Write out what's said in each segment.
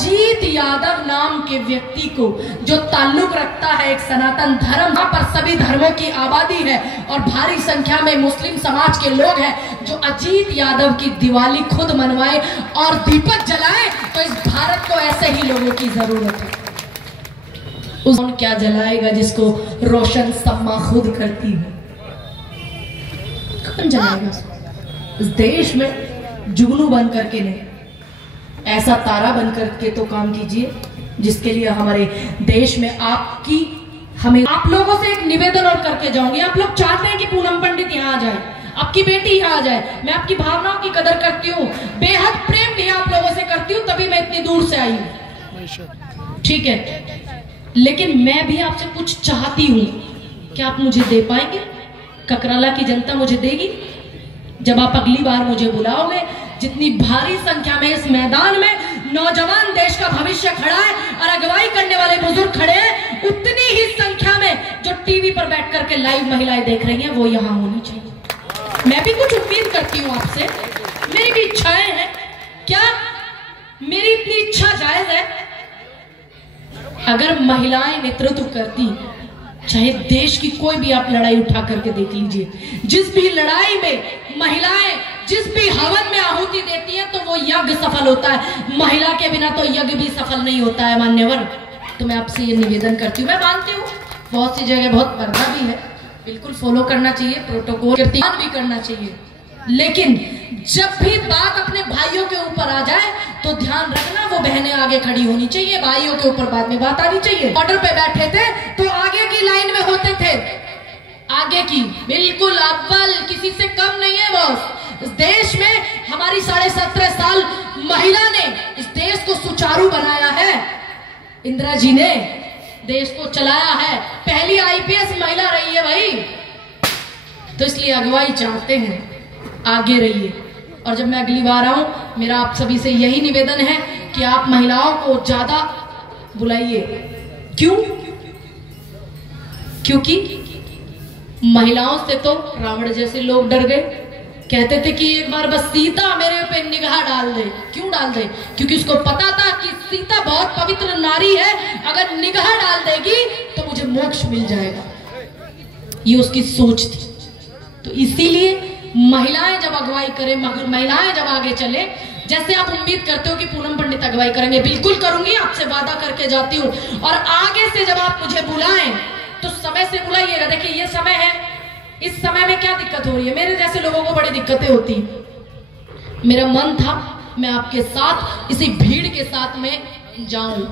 अजीत यादव नाम के व्यक्ति को जो ताल्लुक रखता है एक सनातन धर्म पर, सभी धर्मों की आबादी है और भारी संख्या में मुस्लिम समाज के लोग हैं, जो अजीत यादव की दिवाली खुद मनवाए और दीपक जलाए, तो इस भारत को ऐसे ही लोगों की जरूरत है। कौन क्या जलाएगा जिसको रोशन सम्मा खुद करती है? कौन जलाएगा? इस देश में जुगनू बन करके नहीं, ऐसा तारा बन करके तो काम कीजिए जिसके लिए हमारे देश में हमें आप लोगों से एक निवेदन और करके जाऊंगी। आप लोग चाहते हैं कि पूनम पंडित यहाँ आ जाए, आपकी बेटी यहाँ आ जाए। मैं आपकी भावनाओं की कदर करती हूँ, बेहद प्रेम भी आप लोगों से करती हूँ, तभी मैं इतनी दूर से आई हूँ, ठीक है। लेकिन मैं भी आपसे कुछ चाहती हूँ, क्या आप मुझे दे पाएंगे? ककराला की जनता मुझे देगी जब आप अगली बार मुझे बुलाओगे? जितनी भारी संख्या में इस मैदान में नौजवान देश का भविष्य खड़ा है और अगुवाई करने वाले बुजुर्ग खड़े हैं, उतनी ही संख्या में जो टीवी पर बैठ करके लाइव महिलाएं देख रही हैं वो यहाँ होनी चाहिए। मैं भी कुछ उम्मीद करती हूँ आपसे, मेरी भी इच्छाएं हैं। क्या मेरी इतनी इच्छा जायज है? अगर महिलाएं नेतृत्व करती, चाहे देश की कोई भी आप लड़ाई उठा करके देख लीजिए, जिस भी लड़ाई में महिलाएं जिस भी हवन में आहुति देती है तो वो यज्ञ सफल होता है। महिला के बिना तो यज्ञ भी सफल नहीं होता है मान्यवर। तो मैं आपसे ये निवेदन करती हूँ, मैं मानती हूँ बहुत सी जगह बहुत पर्दा भी है, बिल्कुल फॉलो करना चाहिए, प्रोटोकॉल भी करना चाहिए, लेकिन जब भी बात अपने भाइयों के ऊपर आ जाए तो ध्यान रखना वो बहनें आगे खड़ी होनी चाहिए, भाइयों के ऊपर बाद में बात आनी चाहिए। ऑर्डर पे बैठे थे तो आगे की लाइन में होते थे, आगे की बिल्कुल अव्वल, किसी से कम नहीं है बॉस। इस देश में हमारी 17.5 साल महिला ने इस देश को सुचारू बनाया है। इंदिरा जी ने देश को चलाया है, पहली आईपीएस महिला रही है भाई। तो इसलिए अगुवाई चाहते हैं, आगे रहिए। और जब मैं अगली बार आऊं, मेरा आप सभी से यही निवेदन है कि आप महिलाओं को ज्यादा बुलाइए। क्यों? क्योंकि महिलाओं से तो रावण जैसे लोग डर गए, कहते थे कि एक बार बस सीता मेरे पे निगाह डाल दे। क्यों डाल दे? क्योंकि उसको पता था कि सीता बहुत पवित्र नारी है, अगर निगाह डाल देगी तो मुझे मोक्ष मिल जाएगा। ये उसकी सोच थी। तो इसीलिए महिलाएं जब अगुवाई करें, महिलाएं जब आगे चले, जैसे आप उम्मीद करते हो कि पूनम पंडित अगुवाई करेंगे, बिल्कुल करूंगी, आपसे वादा करके जाती हूँ। और आगे से जब आप मुझे बुलाएं तो समय से बुलाइएगा। देखिए ये समय है, इस समय में क्या दिक्कत हो रही है, मेरे जैसे लोगों को बड़ी दिक्कतें होती। मेरा मन था मैं आपके साथ इसी भीड़ के साथ में जाऊं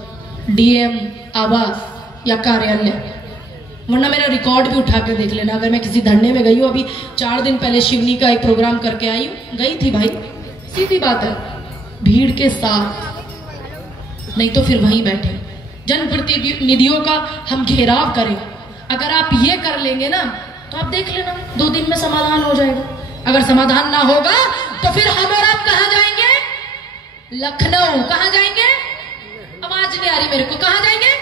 डीएम आवास या कार्यालय, वरना मेरा रिकॉर्ड भी उठा कर देख लेना। अगर मैं किसी धरने में गई हूँ, अभी 4 दिन पहले शिवनी का एक प्रोग्राम करके आई हूँ, गई थी भाई, सीधी बात है, भीड़ के साथ नहीं तो फिर वहीं बैठे जनप्रतिनिधियों का हम घेराव करें। अगर आप ये कर लेंगे ना तो आप देख लेना 2 दिन में समाधान हो जाएगा। अगर समाधान ना होगा तो फिर हम और आप कहाँ जाएंगे? लखनऊ। कहाँ जाएंगे? आवाज नहीं आ रही मेरे को। कहाँ जाएंगे?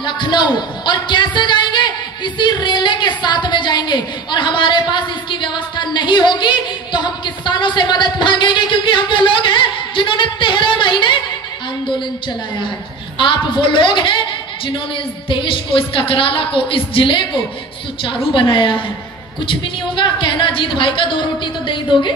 लखनऊ। और कैसे जाएंगे? इसी रेले के साथ में जाएंगे। और हमारे पास इसकी व्यवस्था नहीं होगी तो हम किसानों से मदद मांगेंगे, क्योंकि हम वो लोग हैं जिन्होंने 13 महीने आंदोलन चलाया है। आप वो लोग हैं जिन्होंने इस देश को, इस ककराला को, इस जिले को सुचारू बनाया है। कुछ भी नहीं होगा, कहना अजीत भाई का 2 रोटी तो दे ही दोगे।